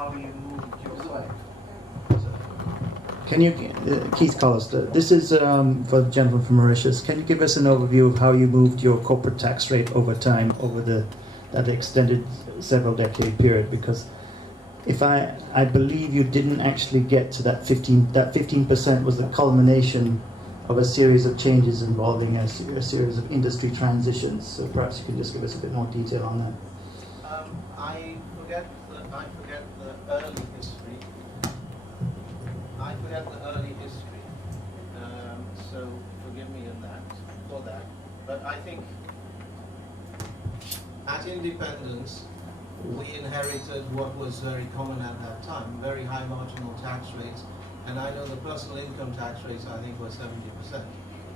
how you moved your Can you, Keith Collister, this is for the gentleman from Mauritius. Can you give us an overview of how you moved your corporate tax rate over time, over that extended several decade period? Because if I believe you didn't actually get to that 15% was the culmination of a series of changes involving a series of industry transitions. So perhaps you can just give us a bit more detail on that. I forget the early history. So forgive me for that. But I think at independence, we inherited what was very common at that time, very high marginal tax rates. And I know the personal income tax rates, I think, were 70%.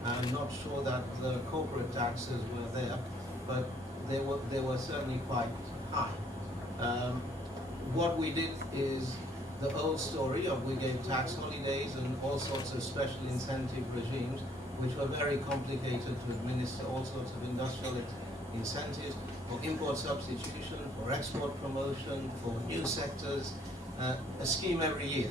I'm not sure that the corporate taxes were there, but they were certainly quite high. What we did is the old story of we gave tax holidays and all sorts of special incentive regimes, which were very complicated to administer, all sorts of industrial incentives for import substitution, for export promotion, for new sectors, a scheme every year.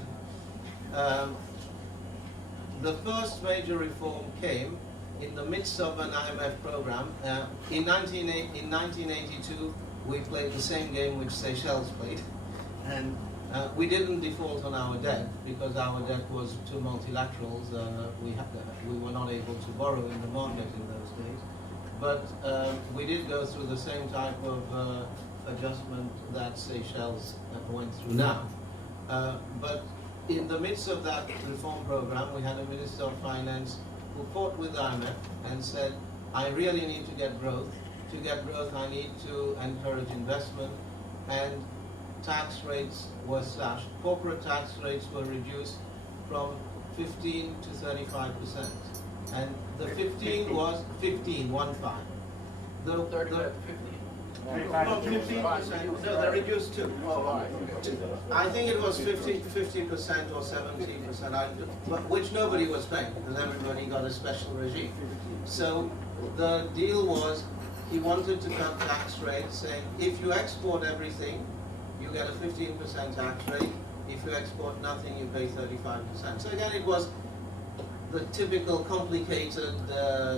The first major reform came in the midst of an IMF program. In 1982, we played the same game which Seychelles played, and we didn't default on our debt because our debt was to multilaterals. We were not able to borrow in the market in those days. But we did go through the same type of adjustment that Seychelles went through now. But in the midst of that reform program, we had a Minister of Finance who fought with the IMF and said, I really need to get growth. To get growth, I need to encourage investment, and tax rates were slashed. Corporate tax rates were reduced from 15 to 35%. And the 15 was 15, 1-5. The 15%, no, they reduced too. I think it was 50% or 70%, which nobody was paying because everybody got a special regime. So the deal was he wanted to cut tax rates, saying if you export everything, you get a 15% tax rate. If you export nothing, you pay 35%. So again, it was the typical complicated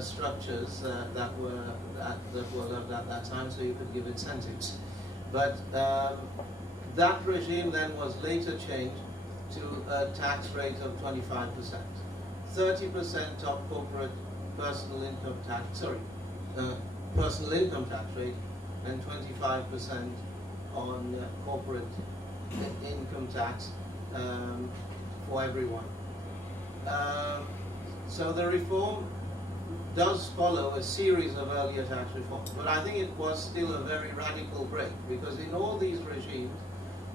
structures that were loved at that time, so you could give incentives. But that regime then was later changed to a tax rate of 25%. 30% top corporate personal income tax, personal income tax rate, and 25% on corporate income tax for everyone. So the reform does follow a series of earlier tax reforms, but I think it was still a very radical break, because in all these regimes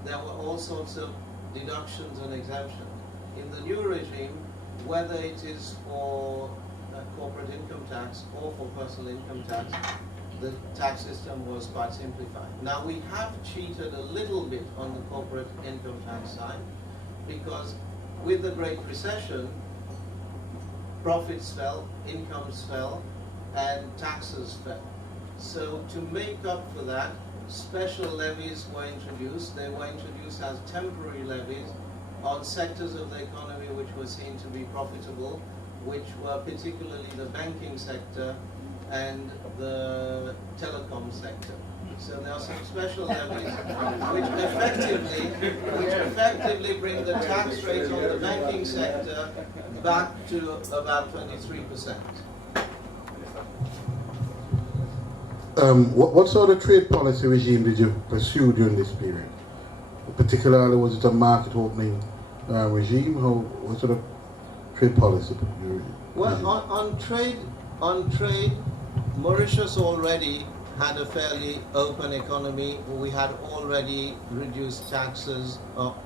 there were all sorts of deductions and exemptions. In the new regime, whether it is for corporate income tax or for personal income tax, the tax system was quite simplified. Now we have cheated a little bit on the corporate income tax side, because with the Great Recession, profits fell, incomes fell, and taxes fell. So to make up for that, special levies were introduced. They were introduced as temporary levies on sectors of the economy which were seen to be profitable, which were particularly the banking sector and the telecom sector. So there are some special levies which effectively bring the tax rate on the banking sector back to about 23%. What sort of trade policy regime did you pursue during this period? Particularly, was it a market opening regime? What sort of trade policy did you? Well, on trade, Mauritius already had a fairly open economy. We had already reduced taxes,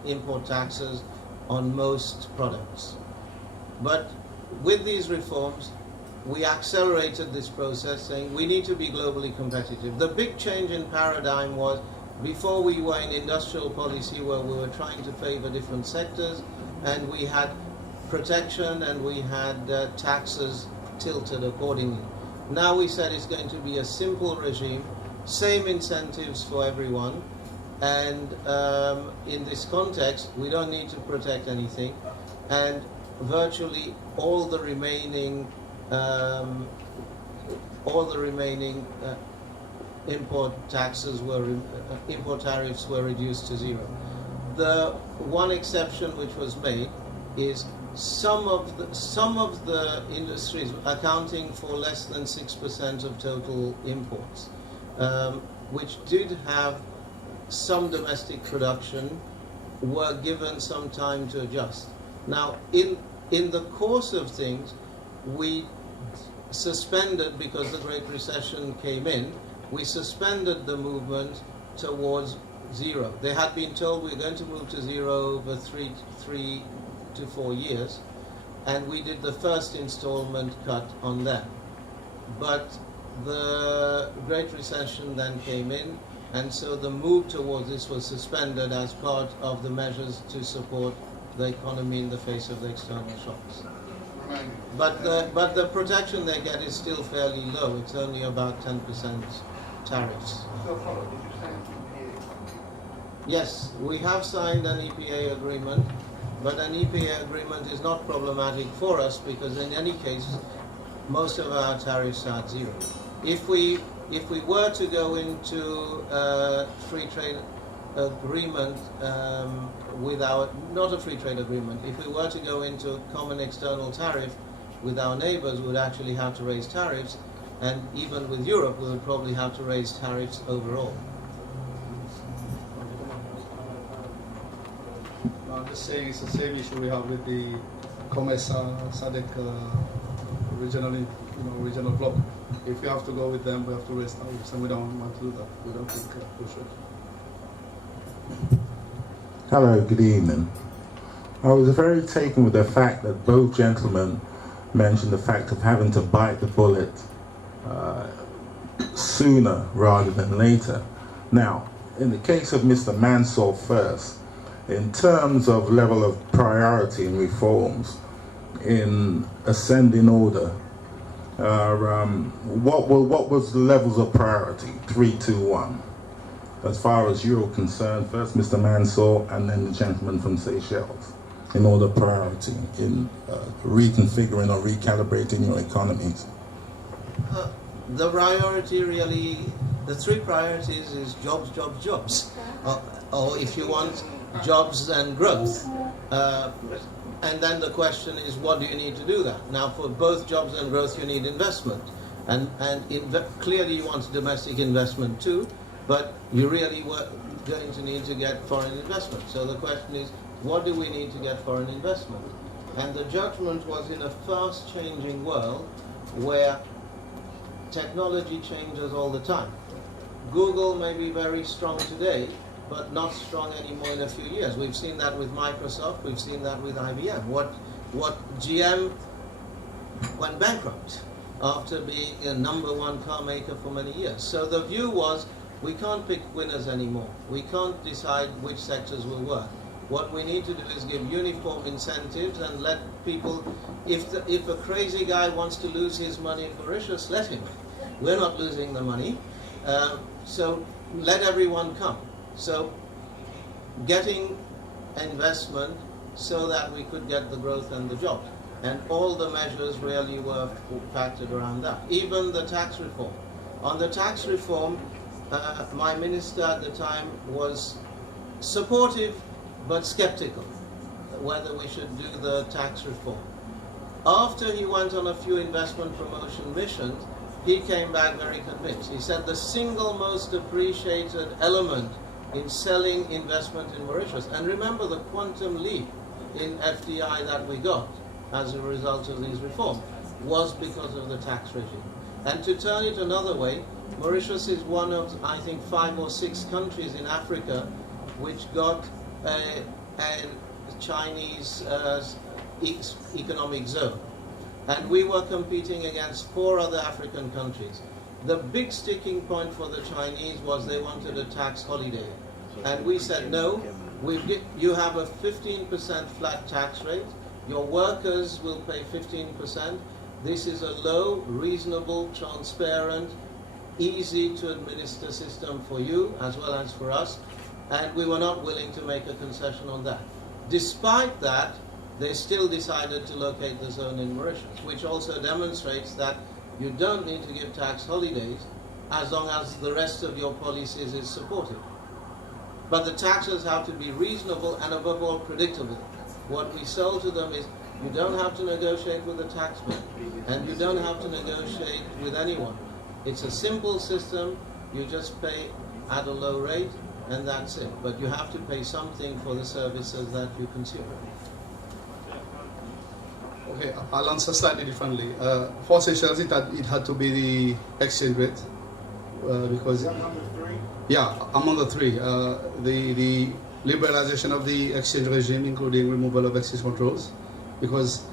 import taxes on most products. But with these reforms, we accelerated this process, saying we need to be globally competitive. The big change in paradigm was, before we were in industrial policy where we were trying to favor different sectors, and we had protection and we had taxes tilted accordingly. Now we said it's going to be a simple regime, same incentives for everyone, And in this context, we don't need to protect anything, and virtually all the remaining import taxes import tariffs were reduced to zero. The one exception which was made is some of the industries accounting for less than 6% of total imports, which did have some domestic production, were given some time to adjust. Now, in the course of things, we suspended, because the Great Recession came in, we suspended the movement towards zero. They had been told we're going to move to zero over 3 to 4 years, and we did the first installment cut on them. But the Great Recession then came in, and so the move towards this was suspended as part of the measures to support the economy in the face of the external shocks. But the protection they get is still fairly low. It's only about 10% tariffs. Yes, we have signed an EPA agreement, but an EPA agreement is not problematic for us because in any case, most of our tariffs are at zero. If we were to go into a free trade agreement not a free trade agreement, if we were to go into a common external tariff with our neighbors, we would actually have to raise tariffs, and even with Europe, we would probably have to raise tariffs overall. I'm just saying it's the same issue we have with the COMESA SADC regional bloc. If we have to go with them, we have to raise tariffs, and we don't want to do that. We don't think we should. Hello, good evening. I was very taken with the fact that both gentlemen mentioned the fact of having to bite the bullet sooner rather than later. Now, in the case of Mr. Mansour first, in terms of level of priority in reforms, in ascending order, what was the levels of priority? 3, 2, 1. As far as you're concerned, first Mr. Mansour and then the gentleman from Seychelles, in order of priority in reconfiguring or recalibrating your economies. The priority really, the three priorities is jobs, jobs, jobs. Or if you want, jobs and growth. And then the question is, what do you need to do that? Now, for both jobs and growth, you need investment. And clearly you want domestic investment too, but you really were going to need to get foreign investment. So the question is, what do we need to get foreign investment? And the judgment was in a fast-changing world where technology changes all the time. Google may be very strong today, but not strong anymore in a few years. We've seen that with Microsoft, we've seen that with IBM. What GM went bankrupt after being a #1 car maker for many years. So the view was, we can't pick winners anymore. We can't decide which sectors will work. What we need to do is give uniform incentives and let people, if a crazy guy wants to lose his money in Mauritius, let him. We're not losing the money. So let everyone come. So getting investment so that we could get the growth and the jobs. And all the measures really were factored around that. Even the tax reform. On the tax reform, my minister at the time was supportive but skeptical whether we should do the tax reform. After he went on a few investment promotion missions, he came back very convinced. He said the single most appreciated element in selling investment in Mauritius, and remember the quantum leap in FDI that we got as a result of these reforms, was because of the tax regime. And to turn it another way, Mauritius is one of, I think, 5 or 6 countries in Africa which got a Chinese economic zone. And we were competing against 4 other African countries. The big sticking point for the Chinese was they wanted a tax holiday. And we said, no, you have a 15% flat tax rate, your workers will pay 15%, this is a low, reasonable, transparent, easy to administer system for you as well as for us, and we were not willing to make a concession on that. Despite that, they still decided to locate the zone in Mauritius, which also demonstrates that you don't need to give tax holidays as long as the rest of your policies is supported. But the taxes have to be reasonable and above all predictable. What we sold to them is you don't have to negotiate with the taxman and you don't have to negotiate with anyone. It's a simple system, you just pay at a low rate and that's it. But you have to pay something for the services that you consume. Okay, I'll answer slightly differently. For Seychelles, it had to be the exchange rate because yeah, among the three, the liberalization of the exchange regime, including removal of exchange controls, because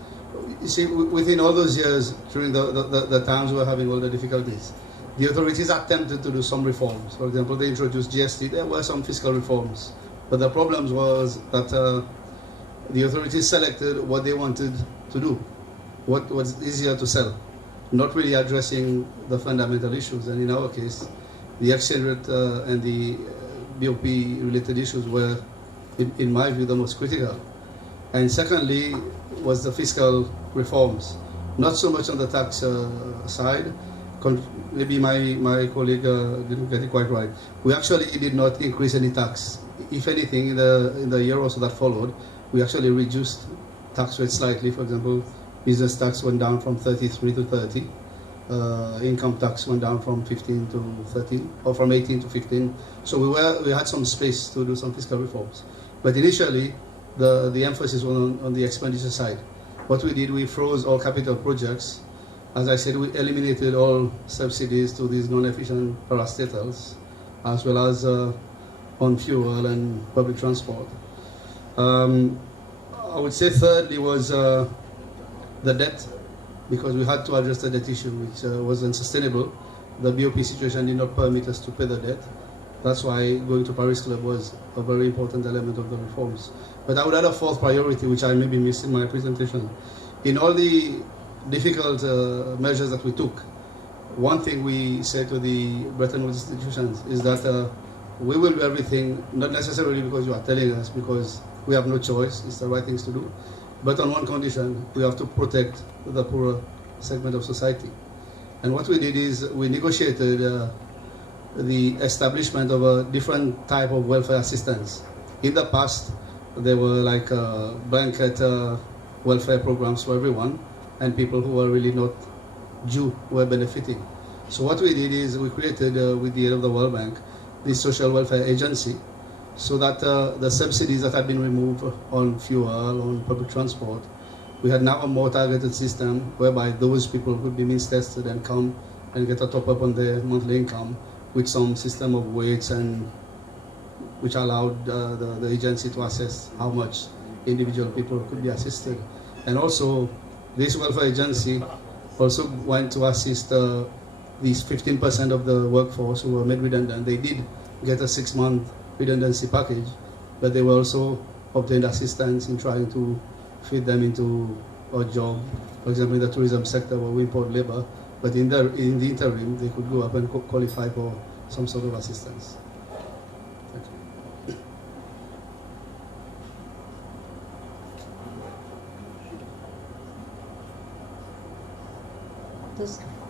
you see, within all those years, during the times we were having all the difficulties, the authorities attempted to do some reforms. For example, they introduced GST. There were some fiscal reforms, but the problem was that the authorities selected what they wanted to do, what was easier to sell, not really addressing the fundamental issues. And in our case, the exchange rate and the BOP-related issues were, in my view, the most critical. And secondly, was the fiscal reforms, not so much on the tax side. Maybe my colleague didn't get it quite right. We actually did not increase any tax. If anything, in the year or so that followed, we actually reduced tax rates slightly. For example, business tax went down from 33 to 30. Income tax went down from 15 to 13, or from 18 to 15. So we had some space to do some fiscal reforms. But initially, the emphasis was on the expenditure side. What we did, we froze all capital projects. As I said, we eliminated all subsidies to these non-efficient parastatals, as well as on fuel and public transport. I would say thirdly was the debt, because we had to address the debt issue, which was unsustainable. The BOP situation did not permit us to pay the debt. That's why going to Paris Club was a very important element of the reforms. But I would add a fourth priority, which I maybe missed in my presentation. In all the difficult measures that we took, one thing we said to the Bretton Woods institutions is that we will do everything, not necessarily because you are telling us, because we have no choice, it's the right things to do, but on one condition: we have to protect the poorer segment of society. And what we did is we negotiated the establishment of a different type of welfare assistance. In the past, there were like blanket welfare programs for everyone, and people who were really not due were benefiting. So what we did is we created, with the aid of the World Bank, this social welfare agency, so that the subsidies that had been removed on fuel, on public transport, we had now a more targeted system whereby those people could be means tested and come and get a top up on their monthly income with some system of weights, and which allowed the agency to assess how much individual people could be assisted. And also, this welfare agency also went to assist these 15% of the workforce who were made redundant. They did get a 6-month redundancy package, but they were also obtained assistance in trying to feed them into a job, for example, in the tourism sector where we import labor, but in the interim, they could go up and qualify for some sort of assistance. Thank you.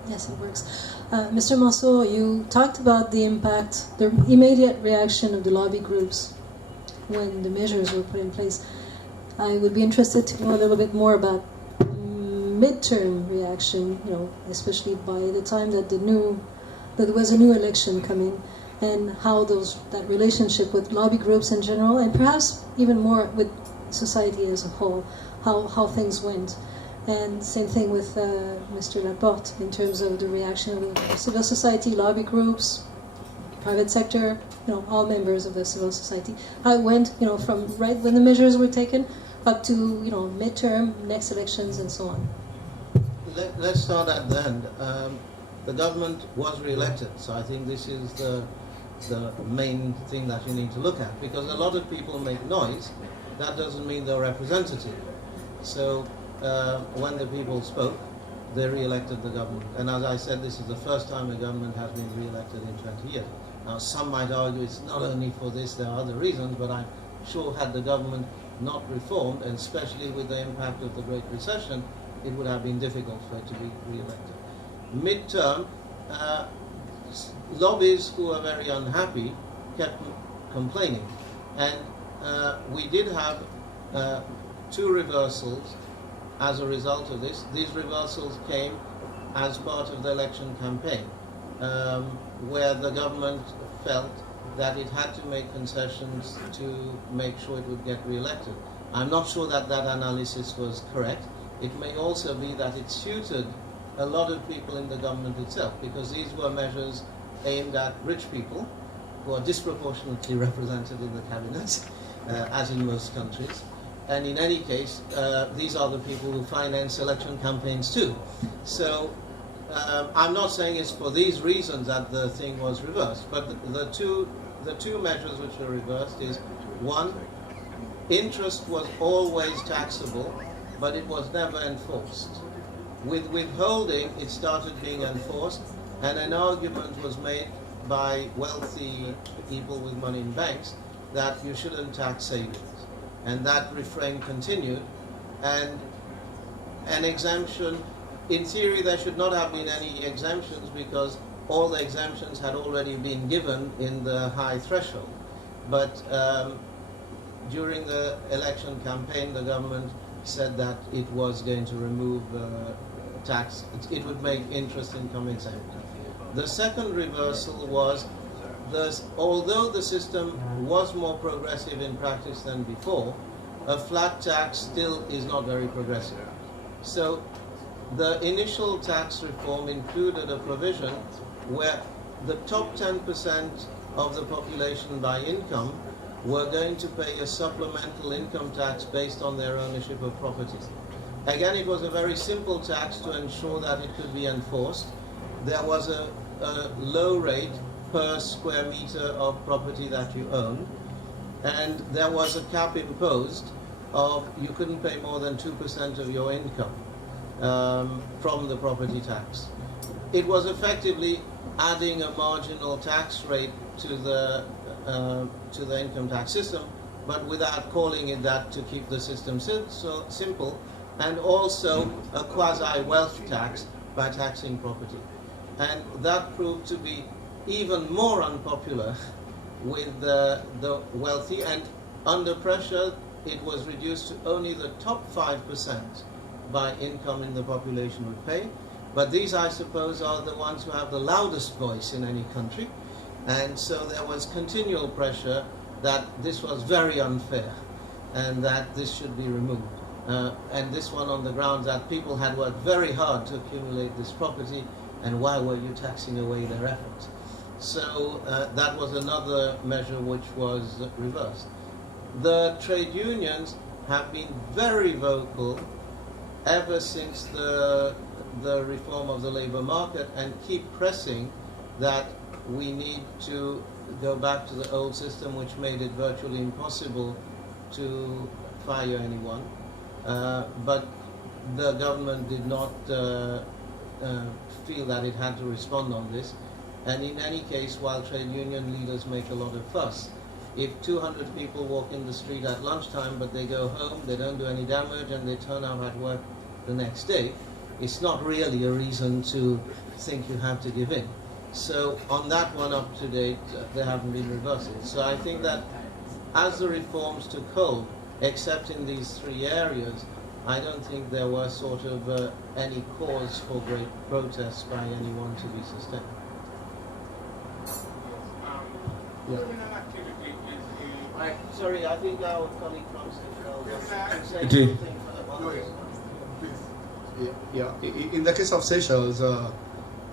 Yes, it works. Mr. Mansour, you talked about the impact, the immediate reaction of the lobby groups when the measures were put in place. I would be interested to know a little bit more about midterm reaction, especially by the time that there was a new election coming, and how that relationship with lobby groups in general, and perhaps even more with society as a whole, how things went. And same thing with Mr. Laporte in terms of the reaction of civil society, lobby groups, private sector, all members of the civil society. How it went, from right when the measures were taken up to, midterm, next elections, and so on. Let's start at the end. The government was re-elected, so I think this is the main thing that you need to look at, because a lot of people make noise. That doesn't mean they're representative. So when the people spoke, they re-elected the government. And as I said, this is the first time a government has been re-elected in 20 years. Now, some might argue it's not only for this, there are other reasons, but I'm sure had the government not reformed, and especially with the impact of the Great Recession, it would have been difficult for it to be re-elected. Mid-term, lobbyists who were very unhappy kept complaining, and we did have 2 reversals as a result of this. These reversals came as part of the election campaign, where the government felt that it had to make concessions to make sure it would get re-elected. I'm not sure that that analysis was correct. It may also be that it suited a lot of people in the government itself, because these were measures aimed at rich people who are disproportionately represented in the cabinet, as in most countries. And in any case, these are the people who finance election campaigns too. So I'm not saying it's for these reasons that the thing was reversed, but the two measures which were reversed is, one, interest was always taxable, but it was never enforced. With withholding, it started being enforced, and an argument was made by wealthy people with money in banks that you shouldn't tax savings. And that refrain continued, and an exemption, in theory there should not have been any exemptions, because all the exemptions had already been given in the high threshold. But during the election campaign, the government said that it was going to remove tax. It would make interest income exempt. The second reversal was, although the system was more progressive in practice than before, a flat tax still is not very progressive. So the initial tax reform included a provision where the top 10% of the population by income were going to pay a supplemental income tax based on their ownership of property. Again, it was a very simple tax to ensure that it could be enforced. There was a low rate per square meter of property that you own, and there was a cap imposed of you couldn't pay more than 2% of your income from the property tax. It was effectively adding a marginal tax rate to the income tax system, but without calling it that, to keep the system so simple, and also a quasi-wealth tax by taxing property. And that proved to be even more unpopular with the wealthy, and under pressure it was reduced to only the top 5% by income in the population would pay. But these, I suppose, are the ones who have the loudest voice in any country, and so there was continual pressure that this was very unfair and that this should be removed. And this one on the grounds that people had worked very hard to accumulate this property, and why were you taxing away their efforts? So that was another measure which was reversed. The trade unions have been very vocal ever since the reform of the labour market, and keep pressing that we need to go back to the old system, which made it virtually impossible to fire anyone. But the government did not feel that it had to respond on this. And in any case, while trade union leaders make a lot of fuss, if 200 people walk in the street at lunchtime but they go home, they don't do any damage, and they turn up at work the next day, it's not really a reason to think you have to give in. So on that one, up to date, there haven't been reversals. So I think that as the reforms took hold, except in these 3 areas, I don't think there was sort of any cause for great protests by anyone to be sustained. Sorry, I think our colleague from Seychelles was saying something for the In the case of Seychelles,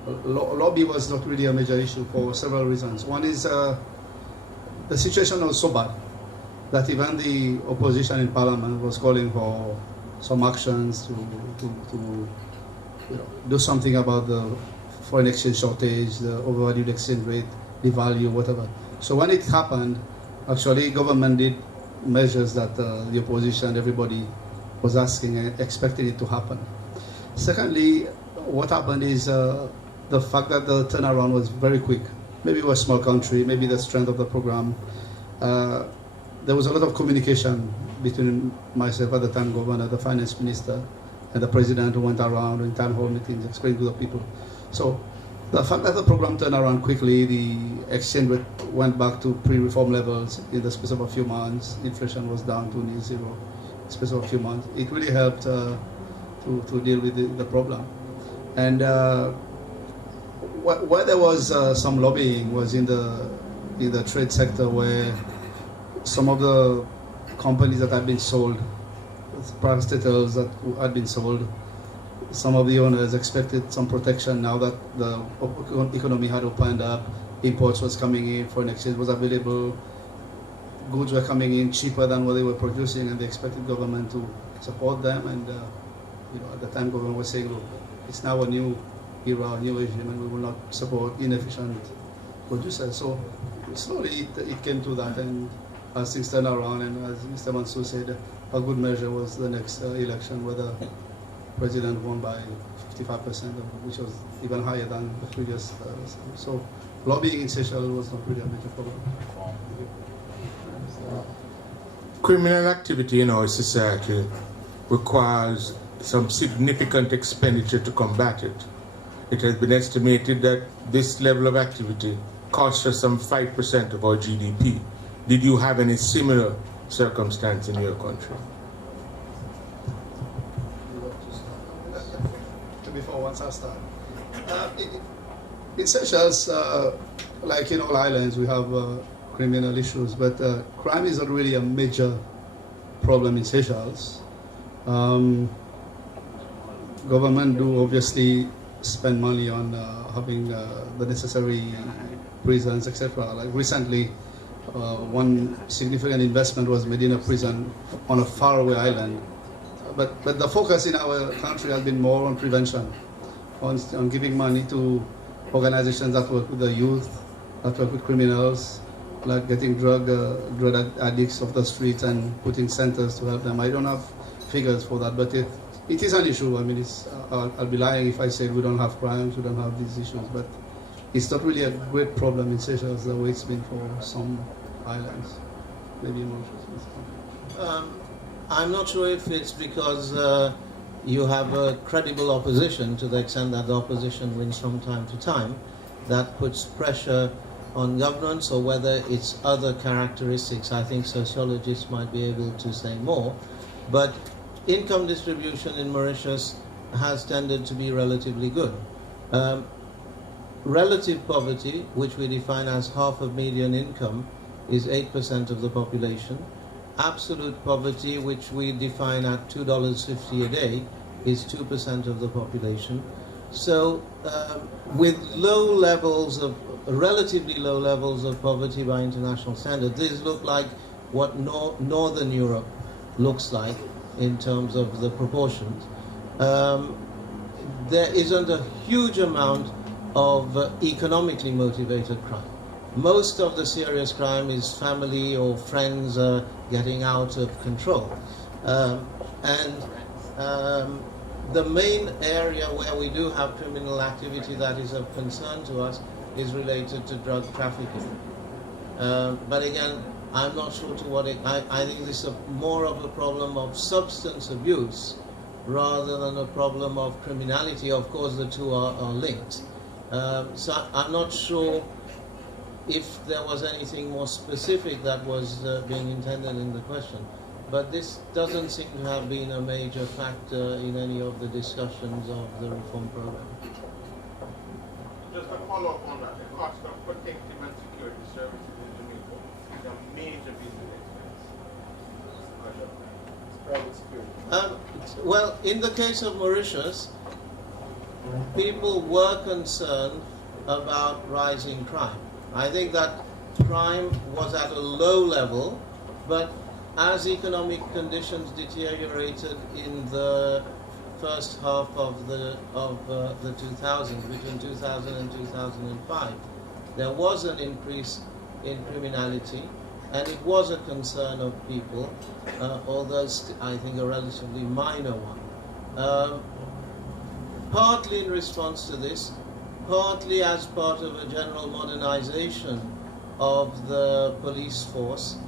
lobby was not really a major issue for several reasons. One is the situation was so bad that even the opposition in parliament was calling for some actions to do something about the foreign exchange shortage, the overvalued exchange rate, the value, whatever. So when it happened, actually government did measures that the opposition, everybody was asking and expecting it to happen. Secondly, what happened is the fact that the turnaround was very quick. maybe we're a small country, maybe the strength of the program. There was a lot of communication between myself at the time governor, the finance minister, and the president who went around in town hall meetings explaining to the people. So the fact that the program turned around quickly, the exchange rate went back to pre-reform levels in the space of a few months, inflation was down to near zero in the space of a few months. It really helped to deal with the problem. And where there was some lobbying was in the trade sector, where some of the companies that had been sold, parastatals that had been sold, some of the owners expected some protection now that the economy had opened up, imports was coming in, foreign exchange was available, goods were coming in cheaper than what they were producing, and they expected government to support them. And at the time government was saying, look, it's now a new era, a new regime, and we will not support inefficient producers. So slowly it came to that, and as things turned around, and as Mr. Mansour said, a good measure was the next election, where the president won by 55%, which was even higher than the previous. So lobbying in Seychelles was not really a major problem. Criminal activity in our society requires some significant expenditure to combat it. It has been estimated that this level of activity costs us some 5% of our GDP. Did you have any similar circumstance in your country? Before once I start. In Seychelles, like in all islands, we have criminal issues, but crime is not really a major problem in Seychelles. Government do obviously spend money on having the necessary prisons, etc. Like recently, one significant investment was made in a prison on a faraway island. But the focus in our country has been more on prevention, on giving money to organizations that work with the youth, that work with criminals, like getting drug addicts off the streets and putting centers to help them. I don't have figures for that, but it is an issue. I mean, I'll be lying if I said we don't have crimes, we don't have these issues, but it's not really a great problem in Seychelles the way it's been for some islands, maybe Mauritius. I'm not sure if it's because you have a credible opposition, to the extent that the opposition wins from time to time, that puts pressure on governments, or whether it's other characteristics. I think sociologists might be able to say more. But income distribution in Mauritius has tended to be relatively good. Relative poverty, which we define as half of median income, is 8% of the population. Absolute poverty, which we define at $2.50 a day, is 2% of the population. So with relatively low levels of poverty by international standards, these look like what Northern Europe looks like in terms of the proportions. There isn't a huge amount of economically motivated crime. Most of the serious crime is family or friends getting out of control. The main area where we do have criminal activity that is of concern to us is related to drug trafficking. But again, I'm not sure to what I think this is more of a problem of substance abuse rather than a problem of criminality. Of course, the two are linked. So I'm not sure if there was anything more specific that was being intended in the question. But this doesn't seem to have been a major factor in any of the discussions of the reform program. Just a follow-up on that, the cost of protective and security services in Jamaica is a major business expense. Well, in the case of Mauritius, people were concerned about rising crime. I think that crime was at a low level, but as economic conditions deteriorated in the first half of the 2000s, between 2000 and 2005, there was an increase in criminality, and it was a concern of people, although I think a relatively minor one. Partly in response to this, partly as part of a general modernization of the police force,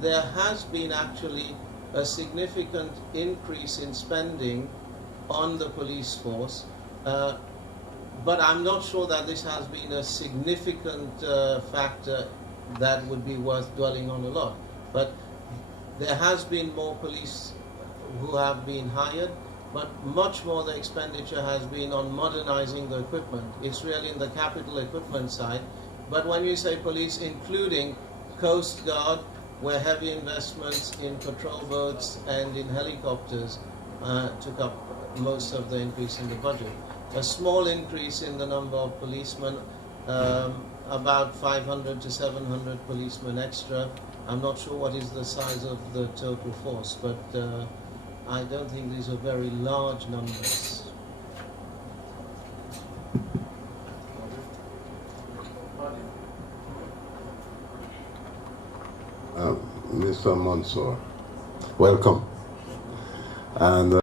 there has been actually a significant increase in spending on the police force, but I'm not sure that this has been a significant factor that would be worth dwelling on a lot. But there has been more police who have been hired, but much more the expenditure has been on modernizing the equipment. It's really in the capital equipment side. But when you say police, including Coast Guard, where heavy investments in patrol boats and in helicopters took up most of the increase in the budget. A small increase in the number of policemen, about 500 to 700 policemen extra. I'm not sure what is the size of the total force, but I don't think these are very large numbers. Mr. Mansour, welcome. And